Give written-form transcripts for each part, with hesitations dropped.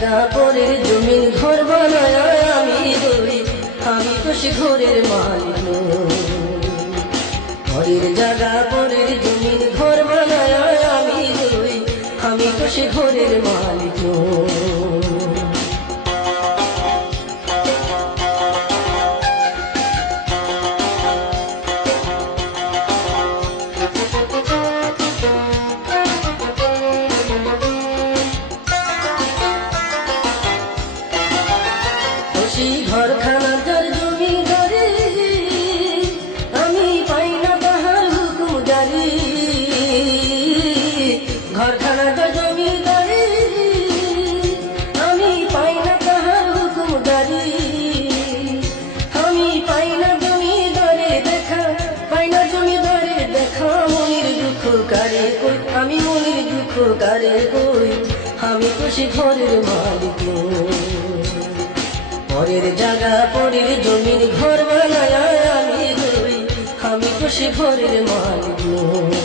জায়গা পরের জমিন ঘর বানায় আমি রই, আমি তো সে ঘরের মালিক নই। পরের জায়গা পরের জমিন ঘর বানায় আমি রই, আমি তো সে ঘরের মালিক নই। ঘরখানা যার জমিদারি, আমি পাই না তাহার হুকুম জারি। ঘরখানা যার জমিদারি, আমি পাই না তাহার হুকুম জারি। আমি পাই না জমিদারে দেখা, পাই না জমিদারে দেখা। মনির দুঃখ কারে কই, আমি মনির দুঃখ কারে কই, আমি তো সে ঘরের মালিক নই। পরের জায়গা পরের জমিন ঘর বানায় আমি রই, আমি তো সে ঘরের মালিক নই।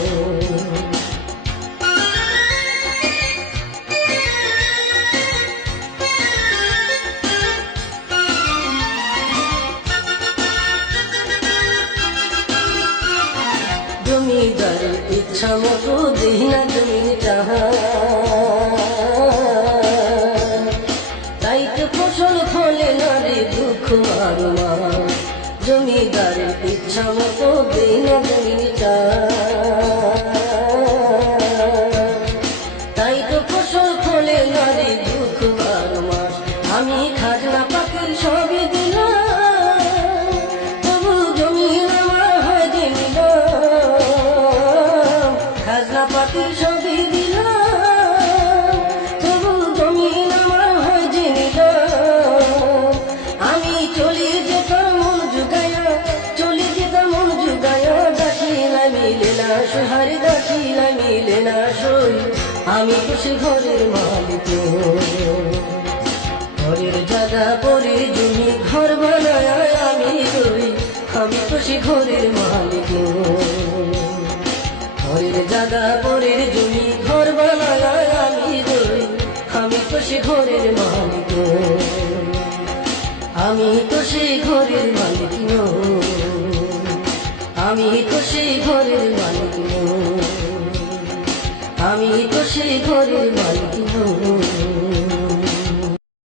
জমিদারের ইচ্ছা মতো দেই না জমিন চাহা, তাই তো ফসল ফলে না রে দুঃখ আর মা। জমিদারের ইচ্ছা মতো দেই না জমিন চাহা, তাই তো ফসল ফলে না রে দুঃখ আর মা। আমি খাজনা পাখির সবই দিলাম, তবু জমিন আমার হয় যে নিলাম। খাজনা পাখির সবই দিলাম, তবু জমিন আমার হয় যে নিলাম। আমি চলে যেতাম মন জুগায়া, চলে যেতাম মন জুগায়া। দাখিলা মিলে না সোহার, দাখিলা মিলে না সই, আমি তো সে ঘরের মালিক নই। ঘরের জায়গা পরের জমি ঘর বানায় আমি রই, আমি তো সে ঘরের মালিক নই। ঘরের জায়গা পরের জমি ঘর বানায় আমি রই, আমি তো সে ঘরের মালিক নই। আমি তো সে ঘরের মালিক নই, আমি তো সে ঘরের মালিক নই, আমি তো সে ঘরের মালিক নই।